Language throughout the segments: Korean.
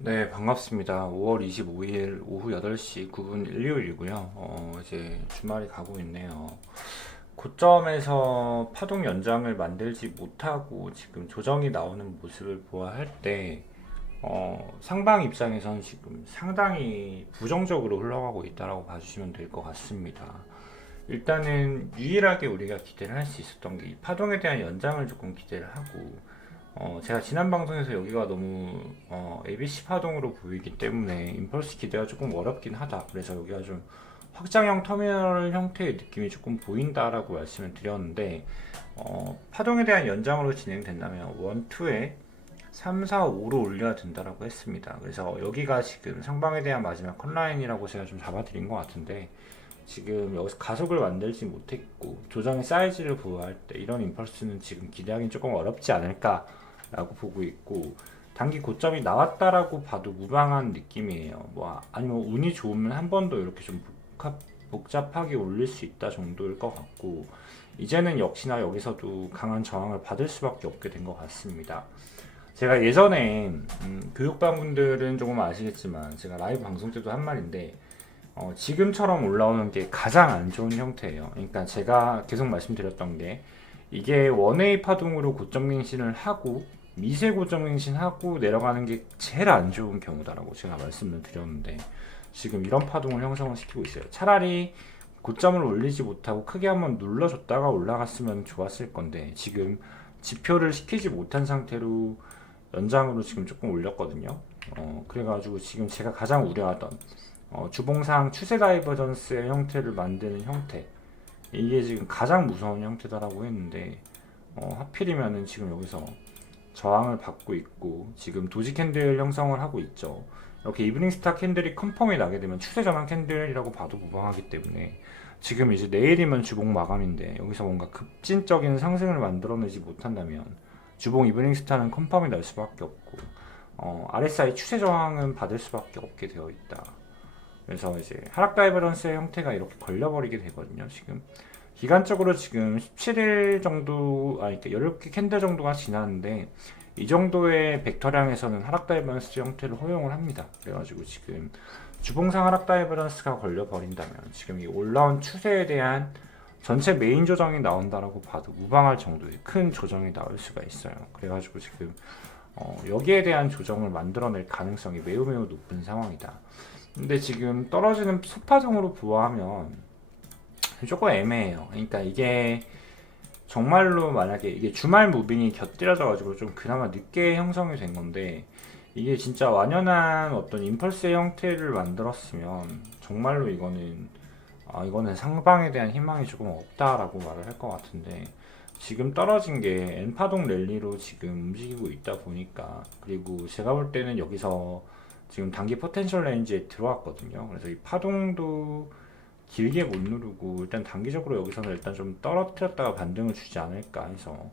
네, 반갑습니다. 5월 25일 오후 8시 9분 일요일이고요. 이제 주말이 가고 있네요. 고점에서 파동 연장을 만들지 못하고 지금 조정이 나오는 모습을 보아할 때, 상방 입장에서는 지금 상당히 부정적으로 흘러가고 있다라고 봐주시면 될 것 같습니다. 일단은 유일하게 우리가 기대를 할 수 있었던 게 이 파동에 대한 연장을 조금 기대를 하고, 제가 지난 방송에서 여기가 너무 ABC 파동으로 보이기 때문에 임펄스 기대가 조금 어렵긴 하다. 그래서 여기가 좀 확장형 터미널 형태의 느낌이 조금 보인다라고 말씀을 드렸는데, 파동에 대한 연장으로 진행된다면 1, 2에 3, 4, 5로 올려야 된다라고 했습니다. 그래서 여기가 지금 상방에 대한 마지막 컷라인이라고 제가 좀 잡아드린 것 같은데, 지금 여기서 가속을 만들지 못했고 조정의 사이즈를 보호할 때 이런 임펄스는 지금 기대하기는 조금 어렵지 않을까라고 보고 있고, 단기 고점이 나왔다라고 봐도 무방한 느낌이에요. 뭐 아니면 운이 좋으면 한 번 더 이렇게 좀 복잡하게 올릴 수 있다 정도일 것 같고, 이제는 역시나 여기서도 강한 저항을 받을 수밖에 없게 된 것 같습니다. 제가 예전에 교육반분들은 조금 아시겠지만 제가 라이브 방송 때도 한 말인데, 지금처럼 올라오는 게 가장 안 좋은 형태예요. 그러니까 제가 계속 말씀드렸던 게, 이게 원웨이 파동으로 고점 갱신을 하고 미세 고점 갱신하고 내려가는 게 제일 안 좋은 경우다라고 제가 말씀을 드렸는데, 지금 이런 파동을 형성을 시키고 있어요. 차라리 고점을 올리지 못하고 크게 한번 눌러줬다가 올라갔으면 좋았을 건데, 지금 지표를 시키지 못한 상태로 연장으로 지금 조금 올렸거든요. 그래가지고 지금 제가 가장 우려하던 주봉상 추세 다이버전스의 형태를 만드는 형태, 이게 지금 가장 무서운 형태다라고 했는데, 하필이면은 지금 여기서 저항을 받고 있고 지금 도지 캔들 형성을 하고 있죠. 이렇게 이브닝 스타 캔들이 컨펌이 나게 되면 추세 전환 캔들이라고 봐도 무방하기 때문에, 지금 이제 내일이면 주봉 마감인데 여기서 뭔가 급진적인 상승을 만들어내지 못한다면 주봉 이브닝 스타는 컨펌이 날 수밖에 없고, RSI 추세 저항은 받을 수밖에 없게 되어 있다. 그래서 이제 하락 다이버런스의 형태가 이렇게 걸려버리게 되거든요. 지금 기간적으로 지금 17일 정도, 그러니까 16개 캔들 정도가 지났는데, 이 정도의 벡터량에서는 하락 다이버런스 형태를 허용을 합니다. 그래가지고 지금 주봉상 하락 다이버런스가 걸려버린다면 지금 이 올라온 추세에 대한 전체 메인 조정이 나온다라고 봐도 무방할 정도의 큰 조정이 나올 수가 있어요. 그래가지고 지금 여기에 대한 조정을 만들어낼 가능성이 매우 매우 높은 상황이다. 근데 지금 떨어지는 소파종으로 부호하면 조금 애매해요. 그러니까 이게 정말로 만약에 이게 주말 무빙이 곁들여져가지고 좀 그나마 늦게 형성이 된 건데, 이게 진짜 완연한 어떤 임펄스의 형태를 만들었으면 정말로 이거는 상방에 대한 희망이 조금 없다라고 말을 할 것 같은데, 지금 떨어진 게 N파동 랠리로 지금 움직이고 있다 보니까, 그리고 제가 볼 때는 여기서 지금 단기 포텐셜 레인지에 들어왔거든요. 그래서 이 파동도 길게 못 누르고 일단 단기적으로 여기서는 일단 좀 떨어뜨렸다가 반등을 주지 않을까 해서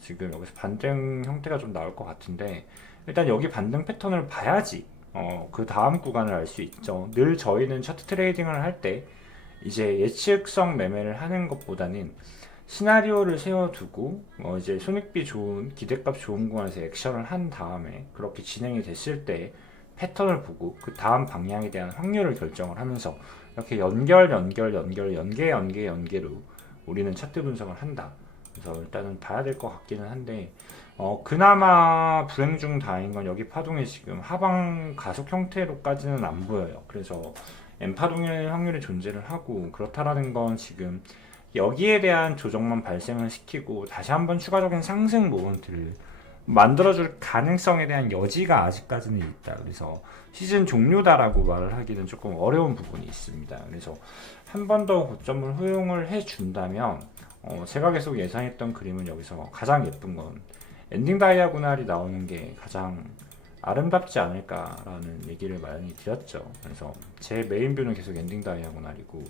지금 여기서 반등 형태가 좀 나올 것 같은데, 일단 여기 반등 패턴을 봐야지 그 다음 구간을 알 수 있죠. 늘 저희는 차트 트레이딩을 할 때 이제 예측성 매매를 하는 것보다는 시나리오를 세워두고 이제 손익비 좋은 기대값 좋은 구간에서 액션을 한 다음에 그렇게 진행이 됐을 때 패턴을 보고 그 다음 방향에 대한 확률을 결정을 하면서 이렇게 연계로 우리는 차트 분석을 한다. 그래서 일단은 봐야 될 것 같기는 한데, 그나마 불행 중 다행인 건 여기 파동이 지금 하방 가속 형태로까지는 안 보여요. 그래서 M 파동의 확률이 존재를 하고, 그렇다라는 건 지금 여기에 대한 조정만 발생을 시키고 다시 한번 추가적인 상승 모멘트를 만들어줄 가능성에 대한 여지가 아직까지는 있다. 그래서 시즌 종료다라고 말을 하기는 조금 어려운 부분이 있습니다. 그래서 한 번 더 고점을 허용을 해준다면, 제가 계속 예상했던 그림은 여기서 가장 예쁜 건 엔딩 다이아고날이 나오는 게 가장 아름답지 않을까라는 얘기를 많이 드렸죠. 그래서 제 메인 뷰는 계속 엔딩 다이아고날이고,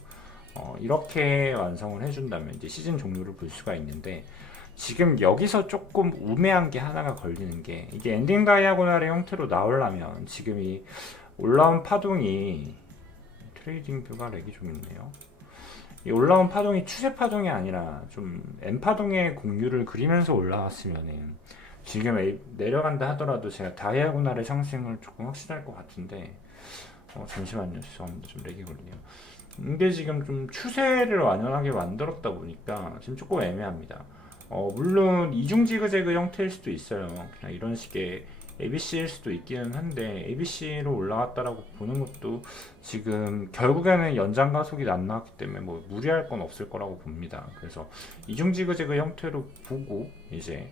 이렇게 완성을 해준다면 이제 시즌 종료를 볼 수가 있는데, 지금 여기서 조금 우매한 게 하나가 걸리는 게, 이게 엔딩 다이아고날의 형태로 나오려면 지금 이 올라온 파동이, 트레이딩 뷰가 렉이 좀 있네요. 이 올라온 파동이 추세 파동이 아니라 좀 M 파동의 공유를 그리면서 올라왔으면은 지금 내려간다 하더라도 제가 다이아고날의 상승을 조금 확실할 것 같은데 잠시만요. 죄송합니다. 좀 렉이 걸리네요. 이게 지금 좀 추세를 완연하게 만들었다 보니까 지금 조금 애매합니다. 물론 이중 지그재그 형태일 수도 있어요. 그냥 이런 식의 ABC일 수도 있기는 한데 ABC로 올라갔다라고 보는 것도 지금 결국에는 연장 가속이 안 나왔기 때문에 뭐 무리할 건 없을 거라고 봅니다. 그래서 이중 지그재그 형태로 보고 이제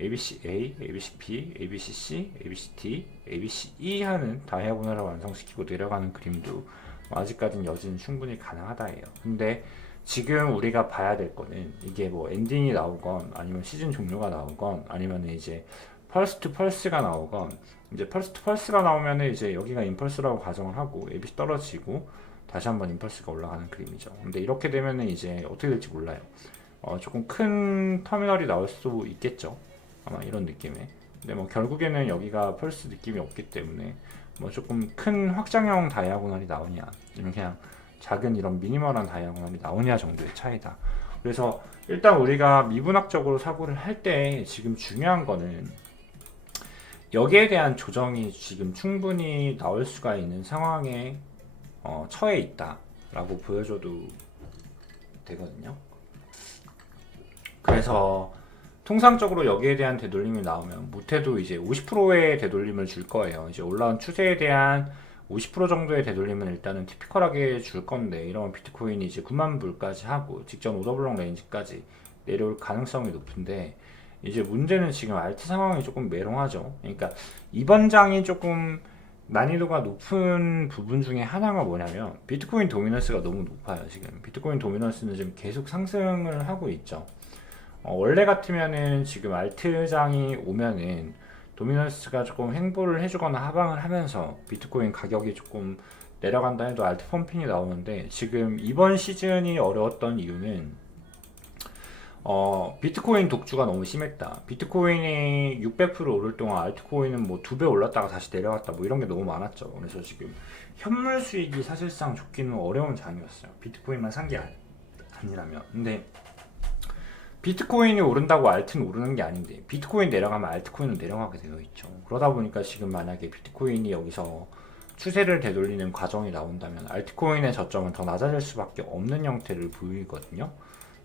ABC-A, ABC-B, ABC-C, ABC-D, ABC-E 하는 다이아고널을 완성시키고 내려가는 그림도 아직까지는 여지는 충분히 가능하다예요. 근데 지금 우리가 봐야 될 거는 이게 뭐 엔딩이 나오건 아니면 시즌 종료가 나오건 아니면 이제 펄스 투 펄스가 나오건 이제 펄스 투 펄스가 나오면은 이제 여기가 임펄스라고 가정을 하고 ABC 떨어지고 다시 한번 임펄스가 올라가는 그림이죠. 근데 이렇게 되면은 이제 어떻게 될지 몰라요. 조금 큰 터미널이 나올 수도 있겠죠. 아마 이런 느낌에. 근데 뭐 결국에는 여기가 펄스 느낌이 없기 때문에 뭐 조금 큰 확장형 다이아고널이 나오냐 아니면 그냥 작은 이런 미니멀한 다이아고널이 나오냐 정도의 차이다. 그래서 일단 우리가 미분학적으로 사고를 할 때 지금 중요한 거는 여기에 대한 조정이 지금 충분히 나올 수가 있는 상황에 처해 있다 라고 보여줘도 되거든요. 그래서 통상적으로 여기에 대한 되돌림이 나오면 못해도 이제 50%의 되돌림을 줄 거예요. 이제 올라온 추세에 대한 50% 정도의 되돌림은 일단은 티피컬하게 줄 건데, 이러면 비트코인이 이제 9만 불까지 하고 직전 오더블록 레인지까지 내려올 가능성이 높은데, 이제 문제는 지금 알트 상황이 조금 메롱하죠. 그러니까 이번 장이 조금 난이도가 높은 부분 중에 하나가 뭐냐면 비트코인 도미넌스가 너무 높아요. 지금 비트코인 도미넌스는 지금 계속 상승을 하고 있죠. 원래 같으면은 지금 알트장이 오면은 도미넌스가 조금 횡보를 해주거나 하방을 하면서 비트코인 가격이 조금 내려간다 해도 알트 펌핑이 나오는데, 지금 이번 시즌이 어려웠던 이유는 비트코인 독주가 너무 심했다. 비트코인이 600% 오를 동안 알트코인은 뭐 2배 올랐다가 다시 내려갔다 뭐 이런 게 너무 많았죠. 그래서 지금 현물 수익이 사실상 좋기는 어려운 장이었어요. 비트코인만 산 게 아니라면. 근데 비트코인이 오른다고 알트는 오르는 게 아닌데 비트코인 내려가면 알트코인은 내려가게 되어 있죠. 그러다 보니까 지금 만약에 비트코인이 여기서 추세를 되돌리는 과정이 나온다면 알트코인의 저점은 더 낮아질 수밖에 없는 형태를 보이거든요.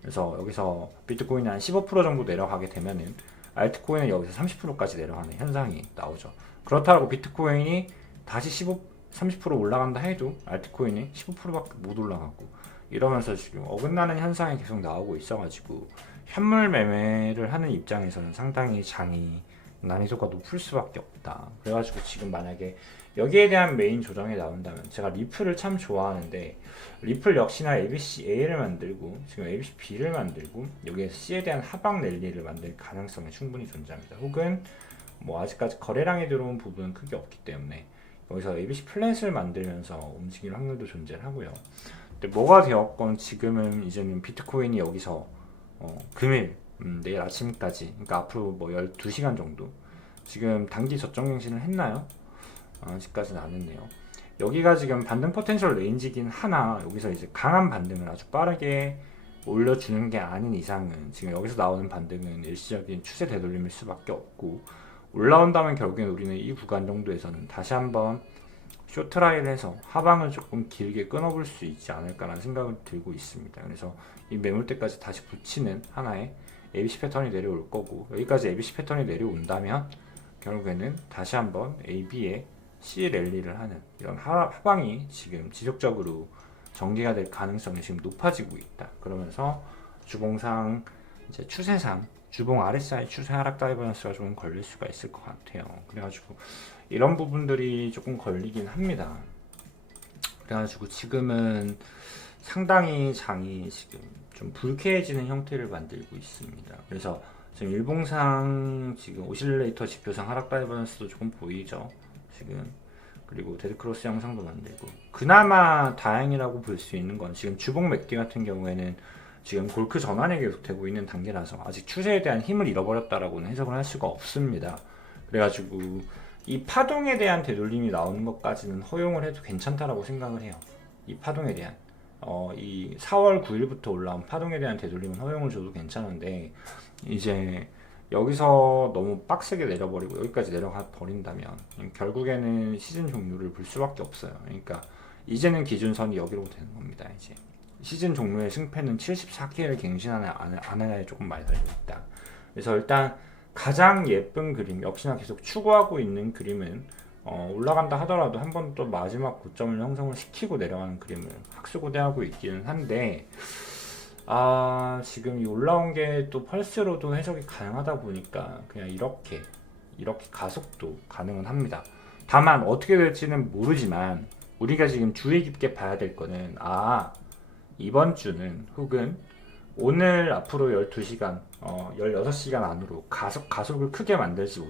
그래서 여기서 비트코인이 한 15% 정도 내려가게 되면은 알트코인은 여기서 30%까지 내려가는 현상이 나오죠. 그렇다고 비트코인이 다시 30% 올라간다 해도 알트코인이 15%밖에 못 올라가고, 이러면서 지금 어긋나는 현상이 계속 나오고 있어가지고 현물 매매를 하는 입장에서는 상당히 장이 난이도가 높을 수밖에 없다. 그래가지고 지금 만약에 여기에 대한 메인 조정이 나온다면, 제가 리플을 참 좋아하는데 리플 역시나 ABC-A를 만들고 지금 ABC-B를 만들고 여기에서 C에 대한 하방 랠리를 만들 가능성이 충분히 존재합니다. 혹은 뭐 아직까지 거래량이 들어온 부분은 크게 없기 때문에 여기서 ABC 플랫을 만들면서 움직일 확률도 존재하고요. 근데 뭐가 되었건 지금은 이제는 비트코인이 여기서 금일 내일 아침까지, 그러니까 앞으로 뭐 12시간 정도 지금 단기 저점 갱신을 했나요? 아직까지는 안 했네요. 여기가 지금 반등 포텐셜 레인지긴 하나, 여기서 이제 강한 반등을 아주 빠르게 올려주는 게 아닌 이상은 지금 여기서 나오는 반등은 일시적인 추세 되돌림일 수밖에 없고, 올라온다면 결국엔 우리는 이 구간 정도에서는 다시 한번 쇼트라이를 해서 하방을 조금 길게 끊어볼 수 있지 않을까라는 생각을 들고 있습니다. 그래서 이 매물대까지 다시 붙이는 하나의 ABC 패턴이 내려올 거고, 여기까지 ABC 패턴이 내려온다면 결국에는 다시 한번 AB의 C 랠리를 하는 이런 하방이 지금 지속적으로 전개가 될 가능성이 지금 높아지고 있다. 그러면서 주봉상 이제 추세상 주봉 RSI 추세 하락 다이버런스가 조금 걸릴 수가 있을 것 같아요. 그래가지고 이런 부분들이 조금 걸리긴 합니다. 그래가지고 지금은 상당히 장이 지금 좀 불쾌해지는 형태를 만들고 있습니다. 그래서 지금 일봉상 지금 오실레이터 지표상 하락 다이버런스도 조금 보이죠. 지금 그리고 데드크로스 영상도 만들고, 그나마 다행이라고 볼 수 있는 건 지금 주봉 맥디 같은 경우에는 지금 골크 전환이 계속되고 있는 단계라서 아직 추세에 대한 힘을 잃어버렸다라고는 해석을 할 수가 없습니다. 그래가지고 이 파동에 대한 되돌림이 나오는 것까지는 허용을 해도 괜찮다라고 생각을 해요. 이 파동에 대한 이 4월 9일부터 올라온 파동에 대한 되돌림은 허용을 줘도 괜찮은데, 이제 여기서 너무 빡세게 내려버리고 여기까지 내려가 버린다면 결국에는 시즌 종료를 볼 수밖에 없어요. 그러니까 이제는 기준선이 여기로 되는 겁니다. 이제 시즌 종료의 승패는 74K를 갱신하는 안에 조금 많이 달려있다. 그래서 일단 가장 예쁜 그림, 역시나 계속 추구하고 있는 그림은 올라간다 하더라도 한 번 또 마지막 고점을 형성을 시키고 내려가는 그림을 학수고대하고 있기는 한데, 지금 이 올라온 게 또 펄스로도 해석이 가능하다 보니까 그냥 이렇게 가속도 가능은 합니다. 다만 어떻게 될지는 모르지만 우리가 지금 주의 깊게 봐야 될 거는 이번 주는 혹은 오늘 앞으로 12시간, 16시간 안으로 가속을 크게 만들지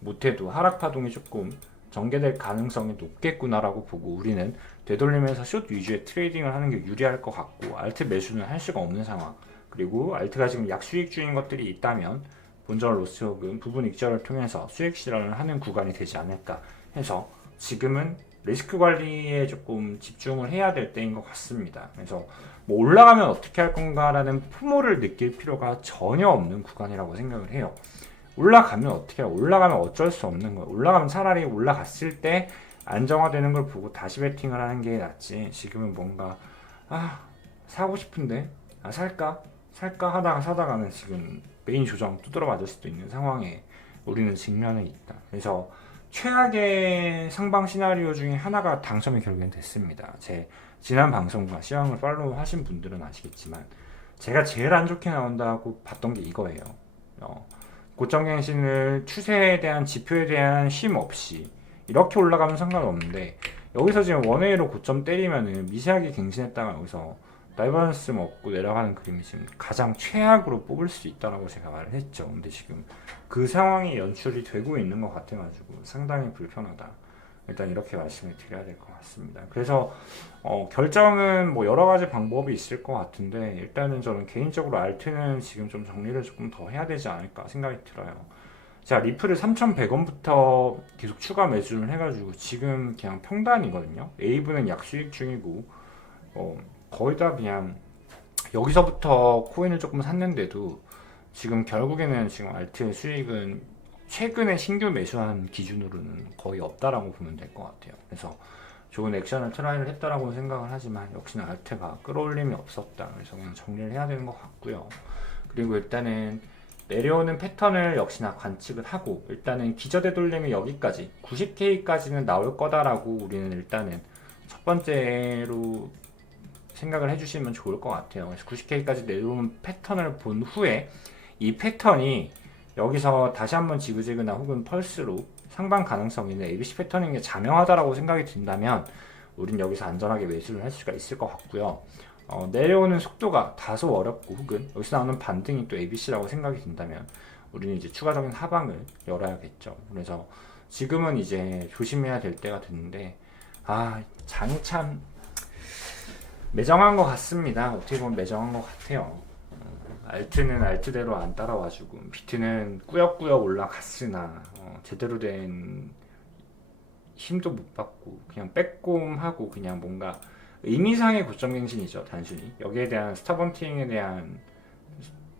못해도 하락 파동이 조금 전개될 가능성이 높겠구나라고 보고 우리는 되돌리면서 숏 위주의 트레이딩을 하는 게 유리할 것 같고, 알트 매수는 할 수가 없는 상황, 그리고 알트가 지금 약수익 중인 것들이 있다면 본전 로스 혹은 부분 익절을 통해서 수익 실현을 하는 구간이 되지 않을까 해서 지금은 리스크 관리에 조금 집중을 해야 될 때인 것 같습니다. 그래서 뭐 올라가면 어떻게 할 건가라는 포모를 느낄 필요가 전혀 없는 구간이라고 생각을 해요. 올라가면 어떻게 해요? 올라가면 어쩔 수 없는 거예요. 올라가면 차라리 올라갔을 때 안정화되는 걸 보고 다시 베팅을 하는 게 낫지. 지금은 뭔가 사고 싶은데 살까 하다가 사다가는 지금 메인 조정 두드러 맞을 수도 있는 상황에 우리는 직면해 있다. 그래서 최악의 상방 시나리오 중에 하나가 당첨이 결국엔 됐습니다. 제 지난 방송과 시황을 팔로우 하신 분들은 아시겠지만 제가 제일 안 좋게 나온다고 봤던 게 이거예요. 고점갱신을 추세에 대한 지표에 대한 쉼 없이 이렇게 올라가면 상관없는데 여기서 지금 원웨이로 고점 때리면은 미세하게 갱신했다가 여기서 다이버런스 먹고 내려가는 그림이 지금 가장 최악으로 뽑을 수 있다라고 제가 말을 했죠. 근데 지금 그 상황이 연출이 되고 있는 것 같아가지고 상당히 불편하다. 일단 이렇게 말씀을 드려야 될 것 같습니다. 그래서 결정은 뭐 여러 가지 방법이 있을 것 같은데 일단은 저는 개인적으로 알트는 지금 좀 정리를 조금 더 해야 되지 않을까 생각이 들어요. 자, 리플을 3,100원부터 계속 추가 매수를 해가지고 지금 그냥 평단이거든요. A부는 약수익 중이고 거의 다 그냥 여기서부터 코인을 조금 샀는데도 지금 결국에는 지금 알트의 수익은 최근에 신규 매수한 기준으로는 거의 없다라고 보면 될 것 같아요. 그래서 좋은 액션을 트라이를 했다라고 생각을 하지만 역시나 알트가 끌어올림이 없었다. 그래서 그냥 정리를 해야 되는 것 같고요. 그리고 일단은 내려오는 패턴을 역시나 관측을 하고 일단은 기저되돌림이 여기까지 90K까지는 나올 거다라고 우리는 일단은 첫 번째로 생각을 해주시면 좋을 것 같아요. 그래서 90K까지 내려오는 패턴을 본 후에 이 패턴이 여기서 다시 한번 지그재그나 혹은 펄스로 상방 가능성 있는 ABC 패턴인 게 자명하다라고 생각이 든다면 우린 여기서 안전하게 매수를 할 수가 있을 것 같고요. 내려오는 속도가 다소 어렵고 혹은 여기서 나오는 반등이 또 ABC라고 생각이 든다면 우리는 이제 추가적인 하방을 열어야겠죠. 그래서 지금은 이제 조심해야 될 때가 됐는데 장이 참 매정한 것 같습니다. 어떻게 보면 매정한 것 같아요. 알트는 알트대로 안 따라와주고 비트는 꾸역꾸역 올라갔으나 제대로 된 힘도 못 받고 그냥 빼꼼하고 그냥 뭔가 의미상의 고점갱신이죠. 단순히 여기에 대한 스타번팅에 대한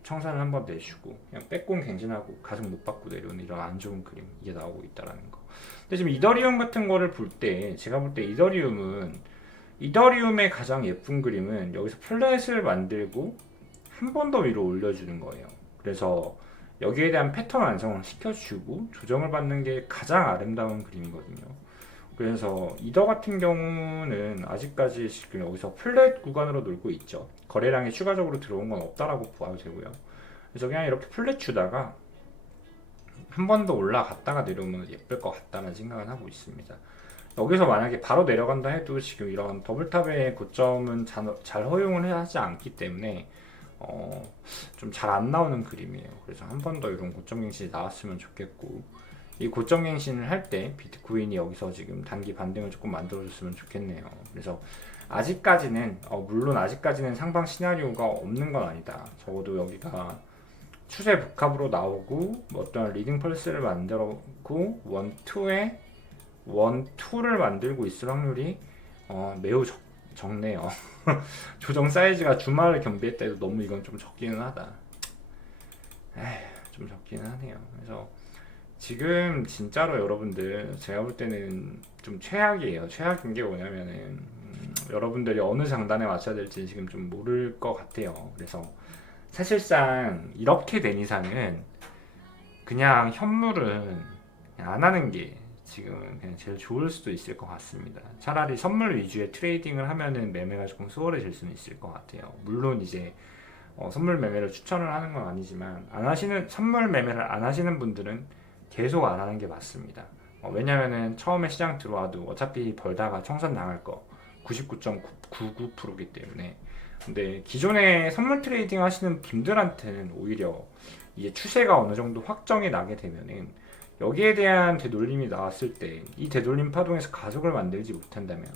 청산을 한번 내주고 그냥 빼꼼 갱신하고 가속 못 받고 내려오는 이런 안 좋은 그림 이게 나오고 있다라는 거. 근데 지금 이더리움 같은 거를 볼 때 제가 볼 때 이더리움의 가장 예쁜 그림은 여기서 플랫을 만들고 한 번 더 위로 올려주는 거예요. 그래서 여기에 대한 패턴 완성을 시켜주고 조정을 받는 게 가장 아름다운 그림이거든요. 그래서 이더 같은 경우는 아직까지 지금 여기서 플랫 구간으로 놀고 있죠. 거래량이 추가적으로 들어온 건 없다라고 봐도 되고요. 그래서 그냥 이렇게 플랫 주다가 한 번 더 올라갔다가 내려오면 예쁠 것 같다는 생각을 하고 있습니다. 여기서 만약에 바로 내려간다 해도 지금 이런 더블탑의 고점은 잘 허용을 하지 않기 때문에 좀 잘 안 나오는 그림이에요. 그래서 한 번 더 이런 고점갱신이 나왔으면 좋겠고 이 고점갱신을 할 때 비트코인이 여기서 지금 단기 반등을 조금 만들어줬으면 좋겠네요. 그래서 아직까지는 물론 아직까지는 상방 시나리오가 없는 건 아니다. 적어도 여기가 추세 복합으로 나오고 어떤 리딩 펄스를 만들었고 원투를 만들고 있을 확률이 매우 적네요. 조정 사이즈가 주말을 겸비했다 해도 너무 이건 좀 적기는 하다. 좀 적기는 하네요. 그래서 지금 진짜로 여러분들 제가 볼 때는 좀 최악이에요. 최악인 게 뭐냐면은 여러분들이 어느 장단에 맞춰야 될지 지금 좀 모를 것 같아요. 그래서 사실상 이렇게 된 이상은 그냥 현물은 그냥 안 하는 게 지금은 그냥 제일 좋을 수도 있을 것 같습니다. 차라리 선물 위주의 트레이딩을 하면은 매매가 조금 수월해질 수는 있을 것 같아요. 물론 이제 선물 매매를 추천을 하는 건 아니지만 안 하시는 선물 매매를 안 하시는 분들은 계속 안 하는 게 맞습니다. 왜냐면은 처음에 시장 들어와도 어차피 벌다가 청산 당할 거 99.99%이기 때문에. 근데 기존에 선물 트레이딩 하시는 분들한테는 오히려 이게 추세가 어느 정도 확정이 나게 되면은 여기에 대한 되돌림이 나왔을 때 이 되돌림 파동에서 가속을 만들지 못한다면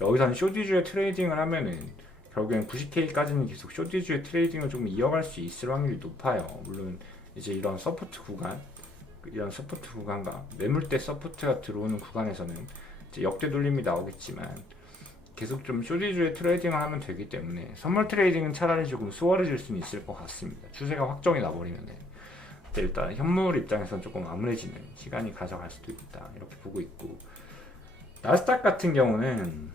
여기서는 쇼디주의 트레이딩을 하면은 결국엔 90K까지는 계속 쇼디주의 트레이딩을 좀 이어갈 수 있을 확률이 높아요. 물론 이제 이런 서포트 구간과 매물대 서포트가 들어오는 구간에서는 이제 역대 돌림이 나오겠지만 계속 좀 쇼디주의 트레이딩을 하면 되기 때문에 선물 트레이딩은 차라리 조금 수월해질 수는 있을 것 같습니다. 추세가 확정이 나버리면 일단 현물 입장에서는 조금 암울해지는 시간이 가져갈 수도 있다 이렇게 보고 있고, 나스닥 같은 경우는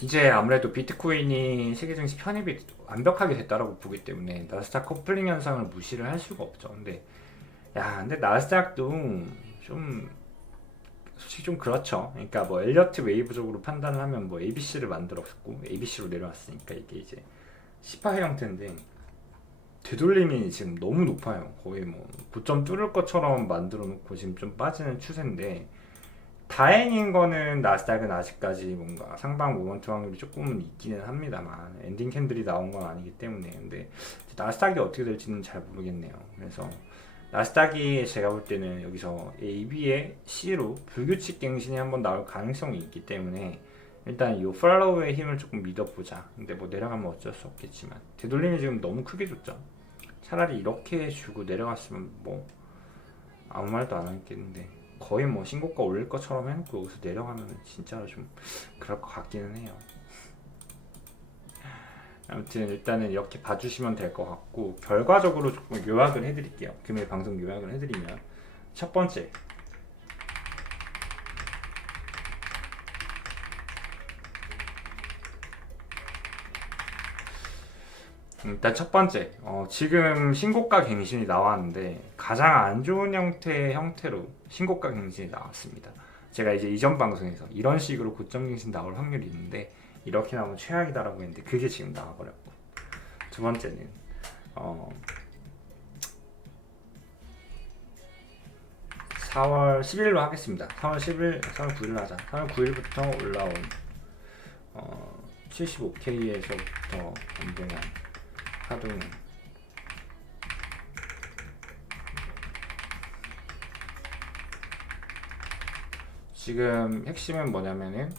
이제 아무래도 비트코인이 세계 증시 편입이 완벽하게 됐다라고 보기 때문에 나스닥 커플링 현상을 무시를 할 수가 없죠. 근데 나스닥도 좀 솔직히 좀 그렇죠. 그러니까 뭐 엘리어트 웨이브적으로 판단을 하면 뭐 ABC를 만들었고 ABC로 내려왔으니까 이게 이제 시파 형태인데 되돌림이 지금 너무 높아요. 거의 뭐 고점 뚫을 것처럼 만들어 놓고 지금 좀 빠지는 추세인데, 다행인 거는 나스닥은 아직까지 뭔가 상방 모먼트 확률이 조금은 있기는 합니다만 엔딩 캔들이 나온 건 아니기 때문에. 근데 나스닥이 어떻게 될지는 잘 모르겠네요. 그래서 나스닥이 제가 볼 때는 여기서 A, B의 C로 불규칙 갱신이 한번 나올 가능성이 있기 때문에 일단 이 팔로우의 힘을 조금 믿어보자. 근데 뭐 내려가면 어쩔 수 없겠지만 되돌림이 지금 너무 크게 줬죠. 차라리 이렇게 주고 내려갔으면 뭐 아무 말도 안 했겠는데 거의 뭐 신고가 올릴 것처럼 해놓고 여기서 내려가면 진짜로 좀 그럴 것 같기는 해요. 아무튼 일단은 이렇게 봐주시면 될 것 같고, 결과적으로 조금 요약을 해드릴게요. 금일 방송 요약을 해드리면, 첫 번째, 일단 첫 번째, 지금 신고가 갱신이 나왔는데 가장 안 좋은 형태로 신고가 갱신이 나왔습니다. 제가 이제 이전 방송에서 이런 식으로 고점 갱신 나올 확률이 있는데 이렇게 나오면 최악이다라고 했는데 그게 지금 나와버렸고, 두 번째는 4월 10일로 하겠습니다. 4월 10일, 4월 9일로 하자. 4월 9일부터 올라온 75K에서부터 운동한 파동, 지금 핵심은 뭐냐면은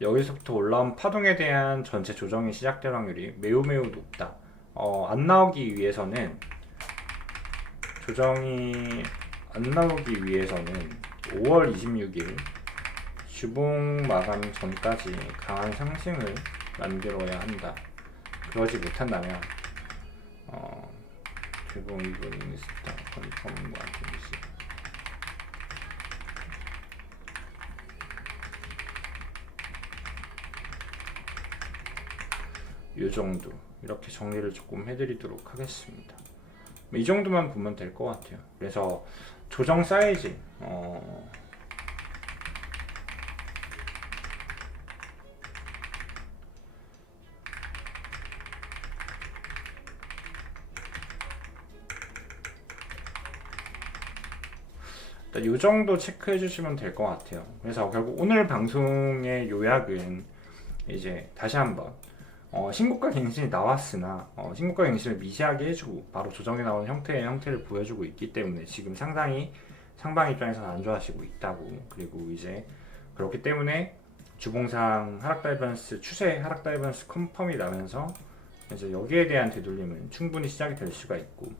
여기서부터 올라온 파동에 대한 전체 조정이 시작될 확률이 매우 높다. 안 나오기 위해서는 조정이 안 나오기 위해서는 5월 26일 주봉 마감 전까지 강한 상승을 만들어야 한다. 그러지 못한다면 주봉 이브닝 스타 컨펌과 동시 이 정도 이렇게 정리를 조금 해드리도록 하겠습니다. 이 정도만 보면 될 것 같아요. 그래서 조정 사이즈 이 정도 체크해 주시면 될 것 같아요. 그래서 결국 오늘 방송의 요약은 이제 다시 한번 신고가 갱신이 나왔으나 신고가 갱신을 미세하게 해주고 바로 조정이 나오는 형태를 보여주고 있기 때문에 지금 상당히 상방 입장에서는 안 좋아하시고 있다고. 그리고 이제 그렇기 때문에 주봉상 하락 다이버런스 추세 하락 다이버런스 컨펌이 나면서 이제 여기에 대한 되돌림은 충분히 시작이 될 수가 있고,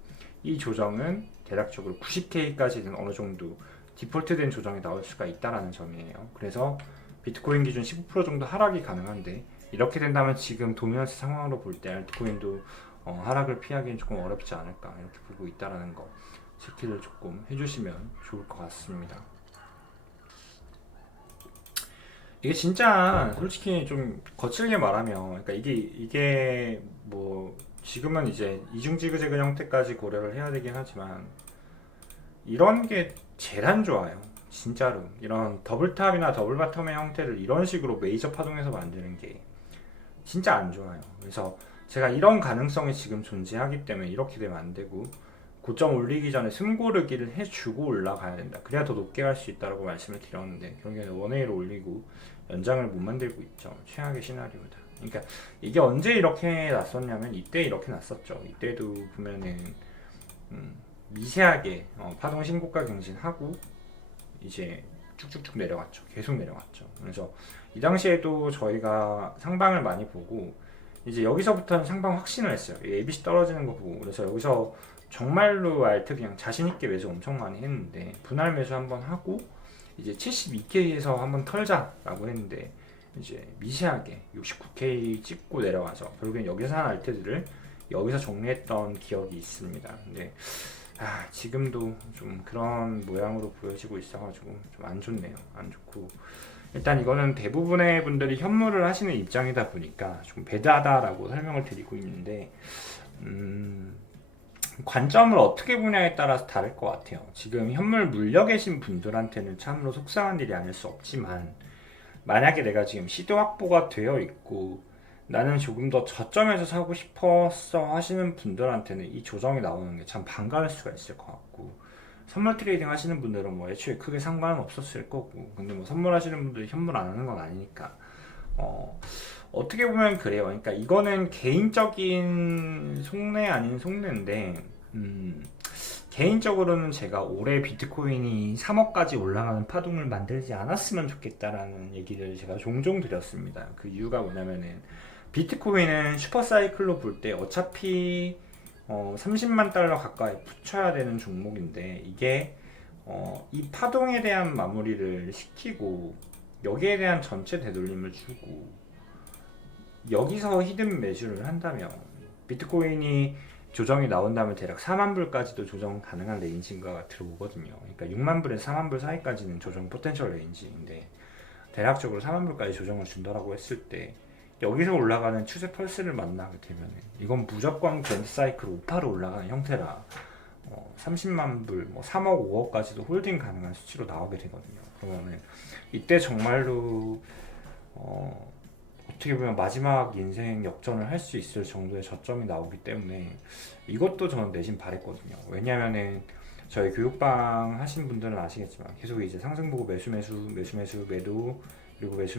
이 조정은 대략적으로 90K까지는 어느 정도 디폴트된 조정이 나올 수가 있다라는 점이에요. 그래서 비트코인 기준 15% 정도 하락이 가능한데, 이렇게 된다면 지금 도미넌스 상황으로 볼 때 알트코인도 하락을 피하기는 조금 어렵지 않을까 이렇게 보고 있다라는 거. 체크를 조금 해주시면 좋을 것 같습니다. 이게 진짜 솔직히 좀 거칠게 말하면, 그러니까 이게 뭐 지금은 이제 이중지그재그 형태까지 고려를 해야 되긴 하지만 이런 게 제일 안 좋아요. 진짜로 이런 더블탑이나 더블바텀의 형태를 이런 식으로 메이저 파동에서 만드는 게 진짜 안 좋아요. 그래서 제가 이런 가능성이 지금 존재하기 때문에 이렇게 되면 안 되고, 고점 올리기 전에 숨고르기를 해주고 올라가야 된다. 그래야 더 높게 갈 수 있다고 말씀을 드렸는데 결국에는 원웨이로 올리고 연장을 못 만들고 있죠. 최악의 시나리오다. 그러니까 이게 언제 이렇게 났었냐면 이때 이렇게 났었죠. 이때도 보면은 미세하게 파동 신고가 갱신하고 이제 쭉쭉쭉 내려갔죠. 계속 내려갔죠. 그래서 이 당시에도 저희가 상방을 많이 보고 이제 여기서부터는 상방 확신을 했어요. ABC 떨어지는 거 보고. 그래서 여기서 정말로 알트 그냥 자신있게 매수 엄청 많이 했는데 분할 매수 한번 하고 이제 72K에서 한번 털자라고 했는데 이제 미세하게 69K 찍고 내려가서 결국엔 여기서 한 알트들을 여기서 정리했던 기억이 있습니다. 근데 지금도 좀 그런 모양으로 보여지고 있어가지고 좀 안 좋네요. 안 좋고, 일단 이거는 대부분의 분들이 현물을 하시는 입장이다 보니까 좀 배드하다라고 설명을 드리고 있는데, 관점을 어떻게 보냐에 따라서 다를 것 같아요. 지금 현물 물려 계신 분들한테는 참으로 속상한 일이 아닐 수 없지만, 만약에 내가 지금 시도 확보가 되어 있고 나는 조금 더 저점에서 사고 싶었어 하시는 분들한테는 이 조정이 나오는 게 참 반가울 수가 있을 것 같고, 선물 트레이딩 하시는 분들은 뭐 애초에 크게 상관은 없었을 거고, 근데 뭐 선물 하시는 분들이 현물 안 하는 건 아니니까 어떻게 보면 그래요. 그러니까 이거는 개인적인 속내 아닌 속내인데, 개인적으로는 제가 올해 비트코인이 3억까지 올라가는 파동을 만들지 않았으면 좋겠다라는 얘기를 제가 종종 드렸습니다. 그 이유가 뭐냐면은 비트코인은 슈퍼사이클로 볼 때 어차피 30만 달러 가까이 붙여야 되는 종목인데, 이게 이 파동에 대한 마무리를 시키고 여기에 대한 전체 되돌림을 주고 여기서 히든 매수를 한다면 비트코인이 조정이 나온다면 대략 4만 불까지도 조정 가능한 레인지가 들어오거든요. 그러니까 6만 불에서 4만 불 사이까지는 조정 포텐셜 레인지인데, 대략적으로 4만 불까지 조정을 준다라고 했을 때 여기서 올라가는 추세 펄스를 만나게 되면 이건 무조건 그랜드 사이클 5파로 올라가는 형태라 30만 불, 뭐 3억, 5억까지도 홀딩 가능한 수치로 나오게 되거든요. 그러면은 이때 정말로 어떻게 보면 마지막 인생 역전을 할 수 있을 정도의 저점이 나오기 때문에 이것도 저는 내심 바랬거든요. 왜냐면은 저희 교육방 하신 분들은 아시겠지만 계속 이제 상승 보고 매수 매도, 그리고 매수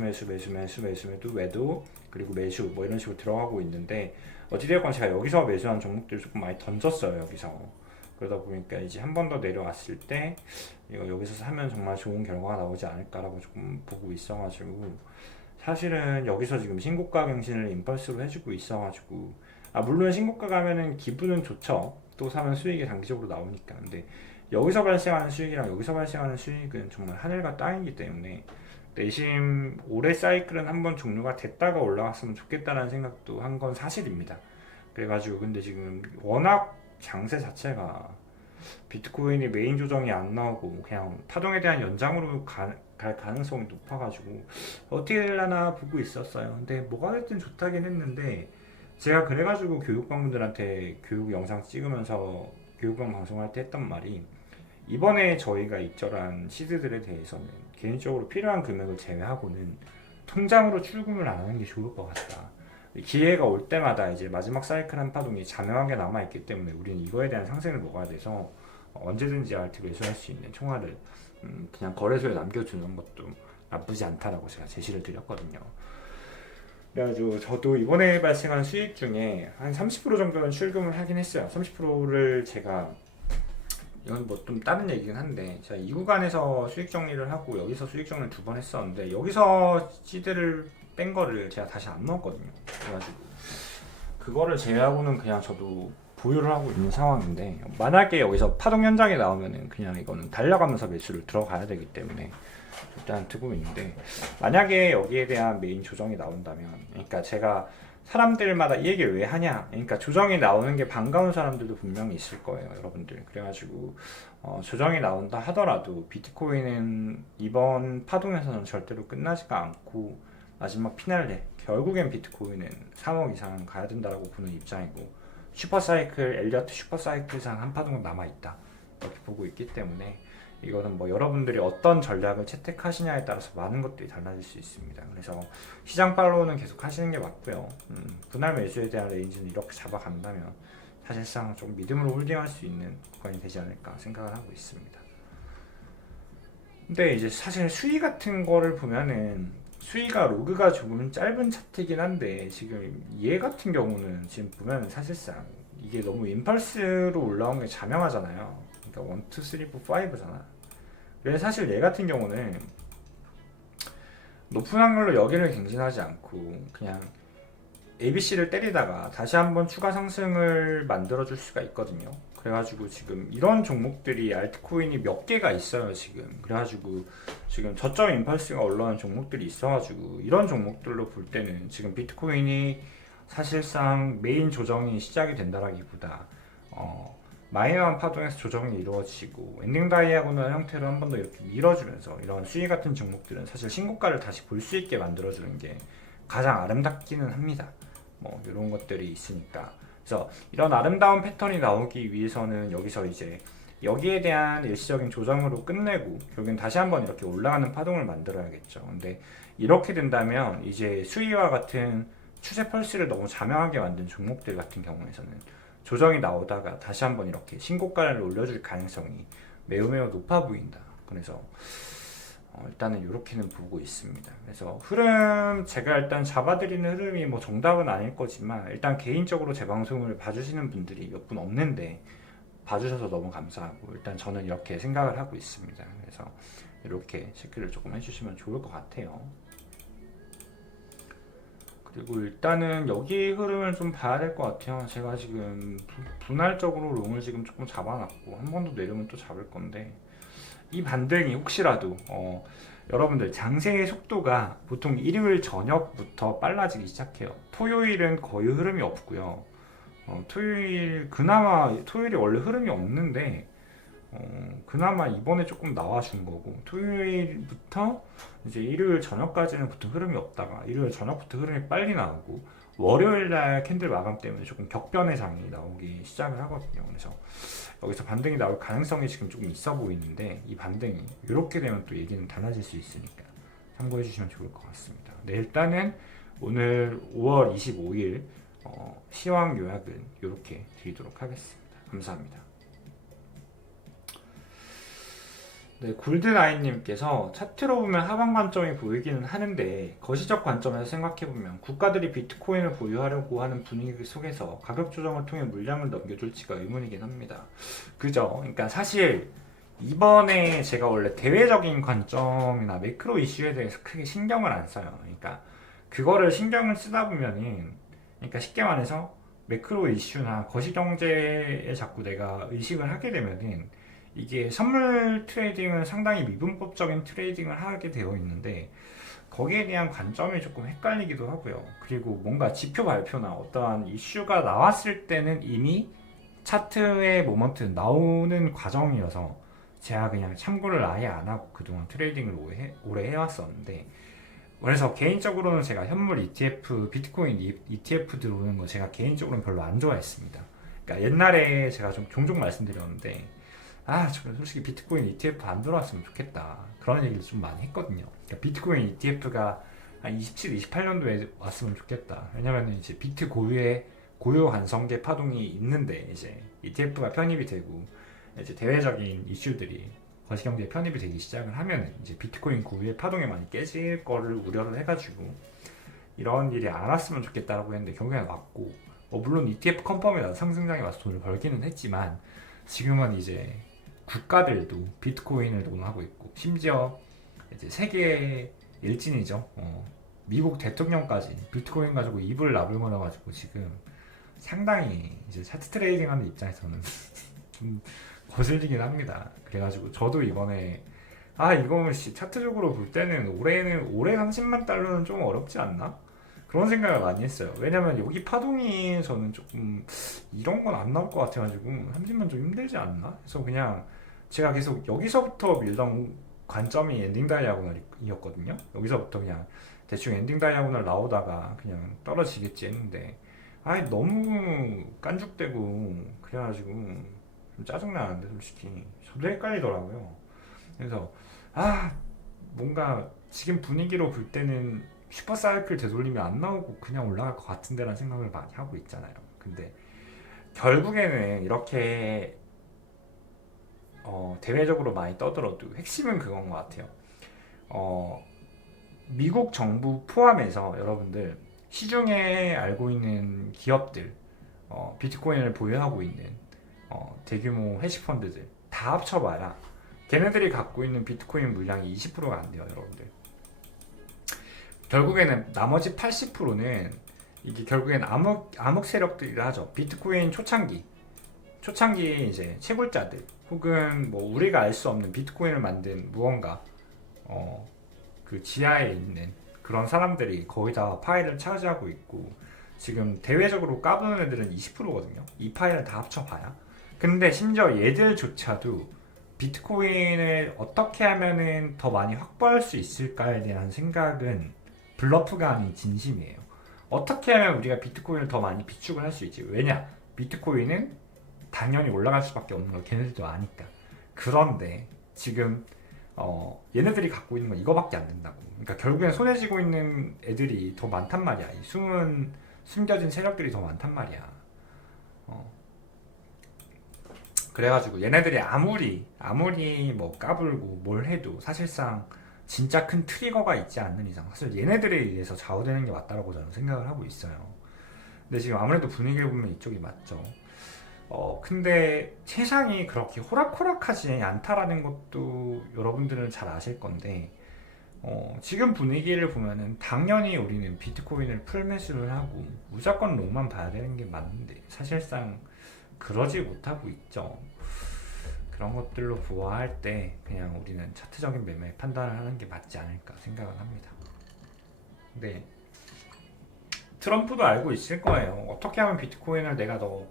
매도, 그리고 매수 뭐 이런 식으로 들어가고 있는데, 어찌되었건 제가 여기서 매수한 종목들을 조금 많이 던졌어요. 여기서 그러다 보니까 이제 한 번 더 내려왔을 때 이거 여기서 사면 정말 좋은 결과가 나오지 않을까라고 조금 보고 있어가지고, 사실은 여기서 지금 신고가 갱신을 임펄스로 해주고 있어가지고, 물론 신고가 가면은 기분은 좋죠. 또 사면 수익이 단기적으로 나오니까. 근데 여기서 발생하는 수익이랑 여기서 발생하는 수익은 정말 하늘과 땅이기 때문에 내심 올해 사이클은 한번 종료가 됐다가 올라갔으면 좋겠다라는 생각도 한 건 사실입니다. 그래가지고 근데 지금 워낙 장세 자체가 비트코인이 메인 조정이 안 나오고 그냥 파동에 대한 연장으로 갈 가능성이 높아가지고 어떻게 되려나 보고 있었어요. 근데 뭐가 됐든 좋다긴 했는데, 제가 그래가지고 교육방분들한테 교육 영상 찍으면서 교육방 방송할 때 했던 말이, 이번에 저희가 입절한 시드들에 대해서는 개인적으로 필요한 금액을 제외하고는 통장으로 출금을 안 하는 게 좋을 것 같다. 기회가 올 때마다 이제 마지막 사이클 한 파동이 자명하게 남아있기 때문에 우리는 이거에 대한 상승을 먹어야 돼서 언제든지 알트 매수할 수 있는 총알을 그냥 거래소에 남겨두는 것도 나쁘지 않다라고 제가 제시를 드렸거든요. 그래가지고 저도 이번에 발생한 수익 중에 한 30% 정도는 출금을 하긴 했어요. 30%를 제가, 이건 뭐 좀 다른 얘기긴 한데, 제가 이 구간에서 수익 정리를 하고 여기서 수익 정리를 2번 했었는데, 여기서 시드를 뺀 거를 제가 다시 안 넣었거든요. 그래가지고 그거를 제외하고는 그냥 저도 보유를 하고 있는 상황인데, 만약에 여기서 파동 현장에 나오면은 그냥 이거는 달려가면서 매수를 들어가야 되기 때문에 일단 두고 있는데, 만약에 여기에 대한 메인 조정이 나온다면, 그러니까 제가 사람들마다 이 얘기를 왜 하냐, 그러니까 조정이 나오는 게 반가운 사람들도 분명히 있을 거예요, 여러분들. 그래가지고 조정이 나온다 하더라도 비트코인은 이번 파동에서는 절대로 끝나지가 않고 마지막 피날레, 결국엔 비트코인은 3억 이상 가야 된다고 보는 입장이고, 슈퍼사이클, 엘리어트 슈퍼사이클상 한 파동은 남아있다 이렇게 보고 있기 때문에, 이거는 뭐 여러분들이 어떤 전략을 채택하시냐에 따라서 많은 것들이 달라질 수 있습니다. 그래서 시장 팔로우는 계속 하시는 게 맞고요. 분할 매수에 대한 레인지는 이렇게 잡아간다면 사실상 좀 믿음으로 홀딩할 수 있는 구간이 되지 않을까 생각을 하고 있습니다. 근데 이제 사실 수위 같은 거를 보면은, 수위가 로그가 조금 짧은 차트이긴 한데, 지금 얘 같은 경우는 지금 보면 사실상 이게 너무 임펄스로 올라온 게 자명하잖아요. 그러니까 1, 2, 3, 4, 5잖아. 그래서 사실 얘 같은 경우는 높은 확률로 여기를 갱신하지 않고 그냥 ABC를 때리다가 다시 한번 추가 상승을 만들어 줄 수가 있거든요. 그래가지고 지금 이런 종목들이 알트코인이 몇 개가 있어요, 지금. 그래가지고 지금 저점 임펄스가 올라오는 종목들이 있어가지고, 이런 종목들로 볼 때는 지금 비트코인이 사실상 메인 조정이 시작이 된다라기보다 마이너한 파동에서 조정이 이루어지고, 엔딩 다이아고널 형태로 한 번 더 이렇게 밀어주면서 이런 수위 같은 종목들은 사실 신고가를 다시 볼 수 있게 만들어주는 게 가장 아름답기는 합니다. 뭐 이런 것들이 있으니까. 그래서 이런 아름다운 패턴이 나오기 위해서는 여기서 이제 여기에 대한 일시적인 조정으로 끝내고 결국엔 다시 한번 이렇게 올라가는 파동을 만들어야겠죠. 근데 이렇게 된다면 이제 수위와 같은 추세 펄스를 너무 자명하게 만든 종목들 같은 경우에서는 조정이 나오다가 다시 한번 이렇게 신고가를 올려줄 가능성이 매우 높아 보인다. 그래서 일단은 이렇게는 보고 있습니다. 그래서 흐름, 제가 일단 잡아드리는 흐름이 뭐 정답은 아닐 거지만, 일단 개인적으로 제 방송을 봐주시는 분들이 몇 분 없는데 봐주셔서 너무 감사하고, 일단 저는 이렇게 생각을 하고 있습니다. 그래서 이렇게 체크를 조금 해주시면 좋을 것 같아요. 그리고 일단은 여기 흐름을 좀 봐야 될 것 같아요. 제가 지금 분할적으로 롱을 지금 조금 잡아놨고, 한 번 더 내려오면 또 잡을 건데, 이 반등이 혹시라도 여러분들 장세의 속도가 보통 일요일 저녁부터 빨라지기 시작해요. 토요일은 거의 흐름이 없고요. 그나마 토요일이 원래 흐름이 없는데 그나마 이번에 조금 나와준 거고, 토요일부터 이제 일요일 저녁까지는 보통 흐름이 없다가 일요일 저녁부터 흐름이 빨리 나오고, 월요일날 캔들 마감 때문에 조금 격변의 장이 나오기 시작을 하거든요. 그래서 여기서 반등이 나올 가능성이 지금 조금 있어 보이는데, 이 반등이 이렇게 되면 또 얘기는 달라질 수 있으니까 참고해 주시면 좋을 것 같습니다. 네, 일단은 오늘 5월 25일 시황 요약은 이렇게 드리도록 하겠습니다. 감사합니다. 네, 골드나인님께서 차트로 보면 하방 관점이 보이기는 하는데, 거시적 관점에서 생각해보면 국가들이 비트코인을 보유하려고 하는 분위기 속에서 가격 조정을 통해 물량을 넘겨줄지가 의문이긴 합니다. 그죠? 그러니까 사실 이번에 제가 원래 대외적인 관점이나 매크로 이슈에 대해서 크게 신경을 안 써요. 그러니까 그거를 신경을 쓰다 보면은, 그러니까 쉽게 말해서 매크로 이슈나 거시경제에 자꾸 내가 의식을 하게 되면은, 이게 선물 트레이딩은 상당히 미분법적인 트레이딩을 하게 되어 있는데, 거기에 대한 관점이 조금 헷갈리기도 하고요. 그리고 뭔가 지표 발표나 어떠한 이슈가 나왔을 때는 이미 차트의 모먼트 나오는 과정이어서 제가 그냥 참고를 아예 안 하고 그동안 트레이딩을 오래 해왔었는데, 그래서 개인적으로는 제가 현물 ETF, 비트코인 ETF 들어오는 거 제가 개인적으로는 별로 안 좋아했습니다. 그러니까 옛날에 제가 좀 종종 말씀드렸는데, 저 솔직히 비트코인 ETF 안 들어왔으면 좋겠다, 그런 얘기를 좀 많이 했거든요. 그러니까 비트코인 ETF가 한 27, 28년도에 왔으면 좋겠다. 왜냐면 이제 비트 고유의 고유 완성계 파동이 있는데, 이제 ETF가 편입이 되고 이제 대외적인 이슈들이 거시경제에 편입이 되기 시작을 하면 이제 비트코인 고유의 파동에 많이 깨질 거를 우려를 해가지고 이런 일이 안 왔으면 좋겠다라고 했는데, 결국에는 왔고, 물론 ETF 컨펌에 나서 상승장에 와서 돈을 벌기는 했지만, 지금은 이제 국가들도 비트코인을 논하고 있고, 심지어 이제 세계 일진이죠. 미국 대통령까지 비트코인 가지고 입을 나불거려 가지고 지금 상당히 이제 차트 트레이딩하는 입장에서는 좀 거슬리긴 합니다. 그래가지고 저도 이번에 이거 차트적으로 볼 때는 올해 30만 달러는 좀 어렵지 않나? 그런 생각을 많이 했어요. 왜냐면 여기 파동이 저는 조금 이런 건 안 나올 것 같아가지고 30만 좀 힘들지 않나? 그래서 그냥 제가 계속 여기서부터 밀던 관점이 엔딩 다이아고널이었거든요. 여기서부터 그냥 대충 엔딩 다이아고널 나오다가 그냥 떨어지겠지 했는데 너무 깐죽대고 그래가지고 좀 짜증나는데 솔직히 저도 헷갈리더라고요. 그래서 아 뭔가 지금 분위기로 볼 때는 슈퍼사이클 되돌림이 안 나오고 그냥 올라갈 것 같은데라는 생각을 많이 하고 있잖아요. 근데 결국에는 이렇게 대외적으로 많이 떠들어도 핵심은 그건 것 같아요. 어, 미국 정부 포함해서 여러분들 시중에 알고 있는 기업들, 비트코인을 보유하고 있는 대규모 헤지펀드들 다 합쳐봐야 걔네들이 갖고 있는 비트코인 물량이 20%가 안 돼요, 여러분들. 결국에는 나머지 80%는 이게 결국엔 암흑 세력들이라 하죠. 비트코인 초창기 이제 채굴자들 혹은 뭐 우리가 알 수 없는 비트코인을 만든 무언가 그 지하에 있는 그런 사람들이 거의 다 파일을 차지하고 있고 지금 대외적으로 까부는 애들은 20%거든요. 이 파일을 다 합쳐봐야. 근데 심지어 얘들조차도 비트코인을 어떻게 하면은 더 많이 확보할 수 있을까에 대한 생각은 블러프가 아닌 진심이에요. 어떻게 하면 우리가 비트코인을 더 많이 비축을 할 수 있지? 왜냐? 비트코인은 당연히 올라갈 수밖에 없는 걸 걔네들도 아니까. 그런데 지금 얘네들이 갖고 있는 건 이거밖에 안 된다고. 그러니까 결국엔 손에 쥐고 있는 애들이 더 많단 말이야. 이 숨겨진 세력들이 더 많단 말이야. 어, 그래가지고 얘네들이 아무리 뭐 까불고 뭘 해도 사실상 진짜 큰 트리거가 있지 않는 이상 사실 얘네들에 의해서 좌우되는 게 맞다라고 저는 생각을 하고 있어요. 근데 지금 아무래도 분위기를 보면 이쪽이 맞죠. 근데 세상이 그렇게 호락호락하지 않다라는 것도 여러분들은 잘 아실 건데, 지금 분위기를 보면은 당연히 우리는 비트코인을 풀매수를 하고 무조건 롱만 봐야 되는 게 맞는데 사실상 그러지 못하고 있죠. 그런 것들로 보아할 때 그냥 우리는 차트적인 매매 판단을 하는 게 맞지 않을까 생각을 합니다. 근데 트럼프도 알고 있을 거예요. 어떻게 하면 비트코인을 내가 더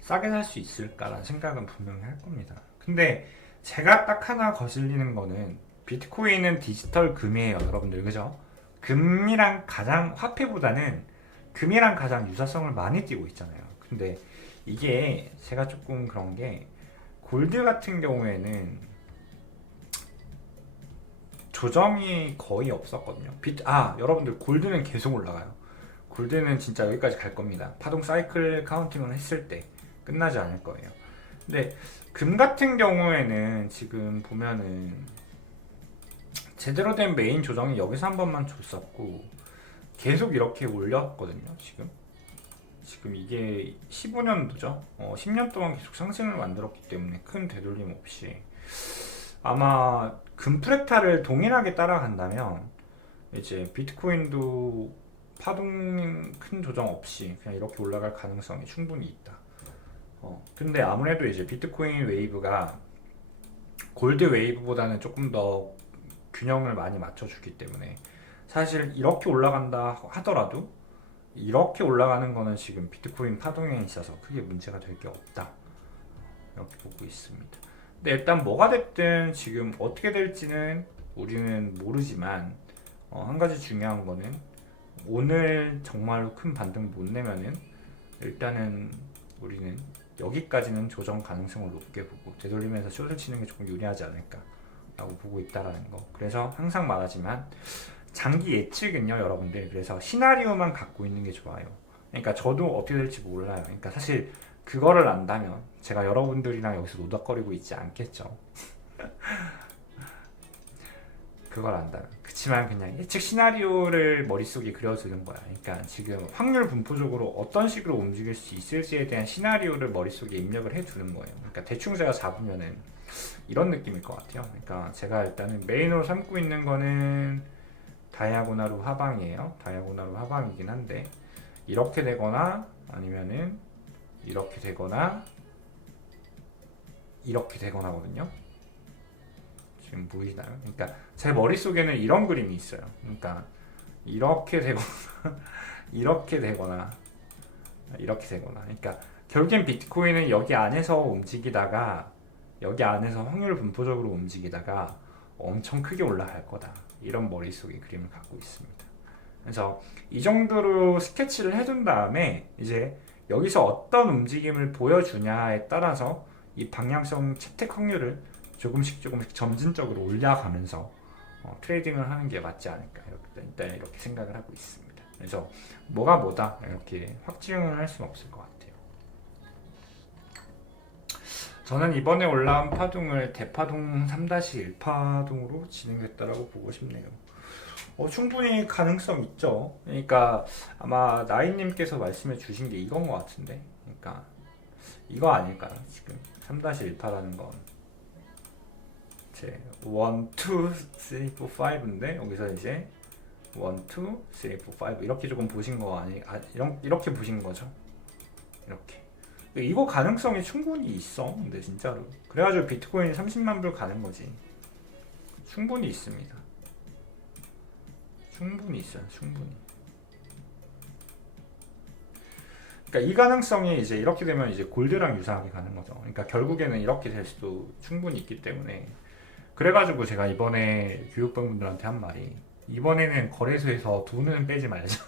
싸게 살 수 있을까라는 생각은 분명히 할 겁니다. 근데 제가 딱 하나 거슬리는 거는 비트코인은 디지털 금이에요, 여러분들. 그죠? 화폐보다는 금이랑 가장 유사성을 많이 띠고 있잖아요. 근데 이게 제가 조금 그런 게 골드 같은 경우에는 조정이 거의 없었거든요. 여러분들 골드는 계속 올라가요. 골드는 진짜 여기까지 갈 겁니다. 파동 사이클 카운팅을 했을 때 끝나지 않을 거예요. 근데 금 같은 경우에는 지금 보면은 제대로 된 메인 조정이 여기서 한 번만 줬었고 계속 이렇게 올렸거든요. 지금 이게 15년도죠. 10년 동안 계속 상승을 만들었기 때문에 큰 되돌림 없이 아마 금프렉타를 동일하게 따라간다면 이제 비트코인도 파동 큰 조정 없이 그냥 이렇게 올라갈 가능성이 충분히 있다. 근데 아무래도 이제 비트코인 웨이브가 골드 웨이브보다는 조금 더 균형을 많이 맞춰주기 때문에 사실 이렇게 올라간다 하더라도 이렇게 올라가는 거는 지금 비트코인 파동에 있어서 크게 문제가 될 게 없다. 이렇게 보고 있습니다. 근데 일단 뭐가 됐든 지금 어떻게 될지는 우리는 모르지만 한 가지 중요한 거는 오늘 정말로 큰 반등 못 내면은 일단은 우리는 여기까지는 조정 가능성을 높게 보고 되돌리면서 숏을 치는 게 조금 유리하지 않을까 라고 보고 있다라는 거. 그래서 항상 말하지만 장기 예측은요, 여러분들. 그래서 시나리오만 갖고 있는 게 좋아요. 그러니까 저도 어떻게 될지 몰라요. 그러니까 사실 그거를 안다면 제가 여러분들이랑 여기서 노닥거리고 있지 않겠죠. 그걸 안다면. 그치만 그냥 예측 시나리오를 머릿속에 그려두는 거야. 그러니까 지금 확률 분포적으로 어떤 식으로 움직일 수 있을지에 대한 시나리오를 머릿속에 입력을 해두는 거예요. 그러니까 대충 제가 잡으면은 이런 느낌일 것 같아요. 그러니까 제가 일단은 메인으로 삼고 있는 거는 다이아고나로 하방이에요. 다이아고나로 하방이긴 한데 이렇게 되거나 아니면은 이렇게 되거나 이렇게 되거나거든요. 지금 보이시나요? 그러니까 제 머릿속에는 이런 그림이 있어요. 그러니까 이렇게 되거나 이렇게 되거나 이렇게 되거나, 그러니까 결국엔 비트코인은 여기 안에서 움직이다가 여기 안에서 확률 분포적으로 움직이다가 엄청 크게 올라갈 거다, 이런 머릿속의 그림을 갖고 있습니다. 그래서 이 정도로 스케치를 해둔 다음에 이제 여기서 어떤 움직임을 보여주냐에 따라서 이 방향성 채택 확률을 조금씩 점진적으로 올려가면서 트레이딩을 하는 게 맞지 않을까, 일단 이렇게 생각을 하고 있습니다. 그래서 뭐가 뭐다 이렇게 확증을 할 수는 없을 것 같아요. 저는 이번에 올라온 파동을 대파동 3-1파동으로 진행했다라고 보고 싶네요. 충분히 가능성 있죠. 그러니까 아마 나인님께서 말씀해 주신 게 이건 것 같은데, 그러니까 이거 아닐까요? 지금 3-1파라는 건 제 1, 2, 3, 4, 5인데 여기서 이제 1, 2, 3, 4, 5 이렇게 조금 보신 거 이렇게 보신 거죠. 이렇게. 이거 가능성이 충분히 있어. 근데 진짜로. 그래가지고 비트코인이 30만 불 가는 거지. 충분히 있습니다. 충분히 있어요. 충분히. 그러니까 이 가능성이 이제 이렇게 되면 이제 골드랑 유사하게 가는 거죠. 그러니까 결국에는 이렇게 될 수도 충분히 있기 때문에, 그래가지고 제가 이번에 교육반분들한테 한 말이, 이번에는 거래소에서 돈은 빼지 말자.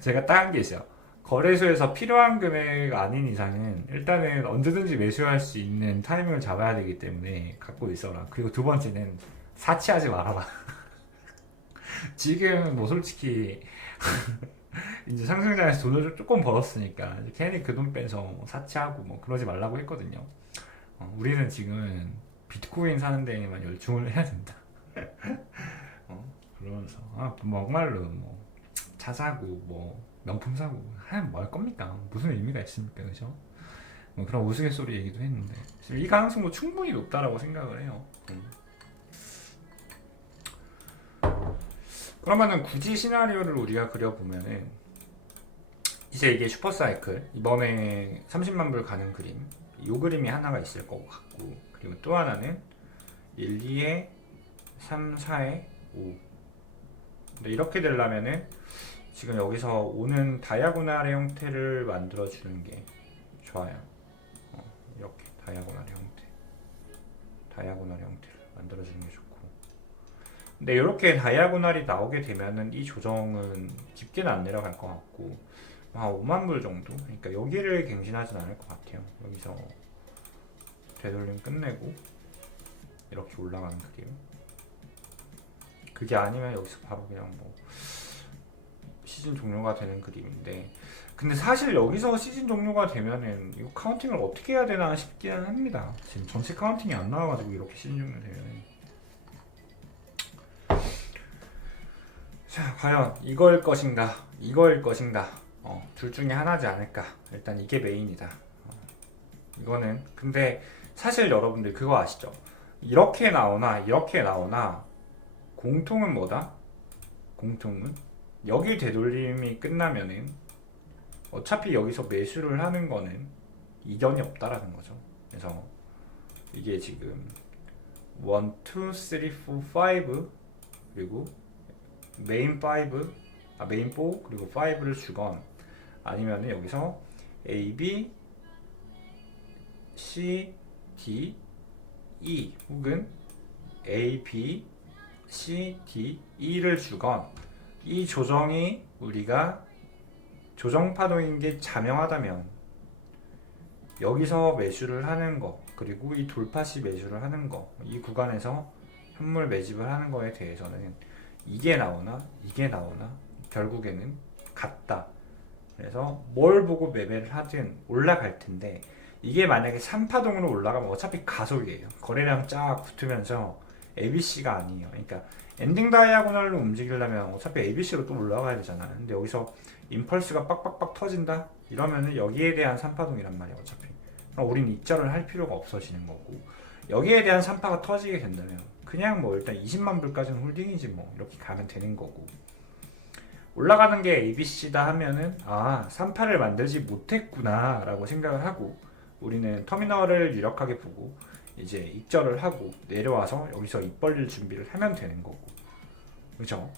제가 딱 한 게 있어요. 거래소에서 필요한 금액 아닌 이상은 일단은 언제든지 매수할 수 있는 타이밍을 잡아야 되기 때문에 갖고 있어라. 그리고 두 번째는 사치하지 말아라. 지금 뭐 솔직히 이제 상승장에서 돈을 조금 벌었으니까 이제 괜히 그 돈 빼서 뭐 사치하고 뭐 그러지 말라고 했거든요. 우리는 지금 비트코인 사는 데에만 열중을 해야 된다. 그러면서 정말로 뭐 차 사고 뭐 명품 사고 하면 뭐 할 겁니까? 무슨 의미가 있습니까? 그죠? 뭐 그런 우스갯소리 얘기도 했는데 이 가능성도 충분히 높다라고 생각을 해요. 그러면은 굳이 시나리오를 우리가 그려보면은 이제 이게 슈퍼사이클 이번에 30만 불 가는 그림, 이 그림이 하나가 있을 것 같고, 그리고 또 하나는 1, 2에 3, 4에 5. 근데 이렇게 되려면은 지금 여기서 오는 다이아고날의 형태를 만들어 주는 게 좋아요. 이렇게 다이아고날의 형태를 만들어 주는 게 좋고, 근데 이렇게 다이아고날이 나오게 되면은 이 조정은 깊게는 안 내려갈 것 같고, 한 5만 불 정도? 그러니까 여기를 갱신하진 않을 것 같아요. 여기서 되돌림 끝내고 이렇게 올라가는 그림. 그게 아니면 여기서 바로 그냥 뭐 시즌 종료가 되는 그림인데, 근데 사실 여기서 시즌 종료가 되면은 이거 카운팅을 어떻게 해야 되나 싶기는 합니다. 지금 전체 카운팅이 안 나와가지고 이렇게 시즌 종료되면, 자 과연 이거일 것인가 둘 중에 하나지 않을까. 일단 이게 메인이다. 이거는 근데 사실 여러분들 그거 아시죠? 이렇게 나오나 공통은 뭐다? 공통은 여기 되돌림이 끝나면은 어차피 여기서 매수를 하는 거는 이견이 없다라는 거죠. 그래서 이게 지금 1, 2, 3, 4, 5 그리고 메인 4 그리고 5를 주건, 아니면 여기서 A, B, C, D, E 혹은 A, B, C, D, E를 주건, 이 조정이 우리가 조정파동인 게 자명하다면 여기서 매수를 하는 거, 그리고 이 돌파시 매수를 하는 거, 이 구간에서 현물 매집을 하는 거에 대해서는 이게 나오나 결국에는 같다. 그래서 뭘 보고 매매를 하든 올라갈 텐데, 이게 만약에 3파동으로 올라가면 어차피 가속이에요. 거래량 쫙 붙으면서 ABC가 아니에요. 그러니까 엔딩 다이아고널로 움직이려면 어차피 ABC로 또 올라가야 되잖아요. 근데 여기서 임펄스가 빡빡빡 터진다? 이러면은 여기에 대한 3파동이란 말이에요. 어차피 그럼 우린 입절을 할 필요가 없어지는 거고, 여기에 대한 3파가 터지게 된다면 그냥 뭐 일단 20만 불까지는 홀딩이지 뭐 이렇게 가면 되는 거고, 올라가는 게 ABC다 하면은 3파를 만들지 못했구나 라고 생각을 하고 우리는 터미널을 유력하게 보고 이제 입절을 하고 내려와서 여기서 입 벌릴 준비를 하면 되는 거고, 그죠?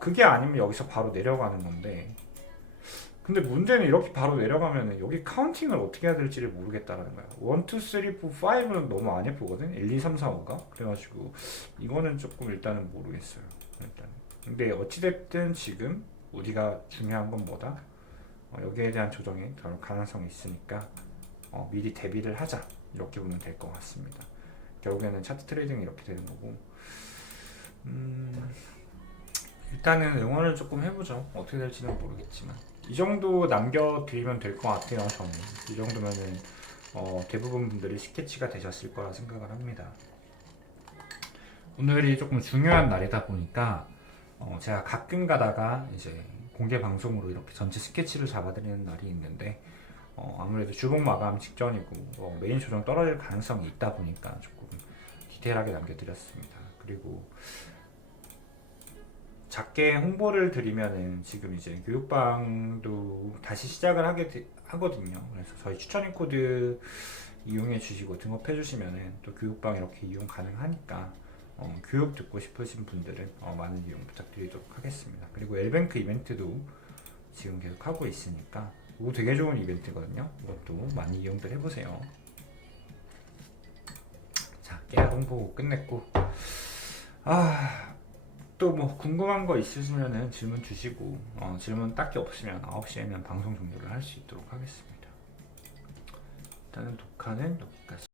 그게 아니면 여기서 바로 내려가는 건데, 근데 문제는 이렇게 바로 내려가면 여기 카운팅을 어떻게 해야 될지를 모르겠다라는 거야. 1, 2, 3, 4, 5는 너무 안 예쁘거든? 1, 2, 3, 4, 5가? 그래가지고 이거는 조금 일단은 모르겠어요. 일단. 근데 어찌됐든 지금 우리가 중요한 건 뭐다? 여기에 대한 조정이 더 가능성이 있으니까 미리 대비를 하자. 이렇게 보면 될 것 같습니다. 결국에는 차트 트레이딩이 이렇게 되는 거고, 일단은 응원을 조금 해보죠. 어떻게 될지는 모르겠지만 이 정도 남겨드리면 될 것 같아요. 저는 이 정도면은 대부분 분들이 스케치가 되셨을 거라 생각을 합니다. 오늘이 조금 중요한 날이다 보니까 제가 가끔 가다가 이제 공개 방송으로 이렇게 전체 스케치를 잡아드리는 날이 있는데, 아무래도 주봉 마감 직전이고 메인 조정 떨어질 가능성이 있다 보니까 조금 디테일하게 남겨드렸습니다. 그리고 작게 홍보를 드리면은 지금 이제 교육방도 다시 시작을 하거든요. 그래서 저희 추천인 코드 이용해 주시고 등록해 주시면은 또 교육방 이렇게 이용 가능하니까 교육 듣고 싶으신 분들은 많은 이용 부탁드리도록 하겠습니다. 그리고 엘뱅크 이벤트도 지금 계속 하고 있으니까 이거 되게 좋은 이벤트거든요. 이것도 많이 이용들 해보세요. 자, 깨알 홍보 끝냈고, 또 뭐 궁금한 거 있으시면은 질문 주시고, 질문 딱히 없으면 9시에는 방송 종료를 할 수 있도록 하겠습니다. 일단은 녹화는 여기까지.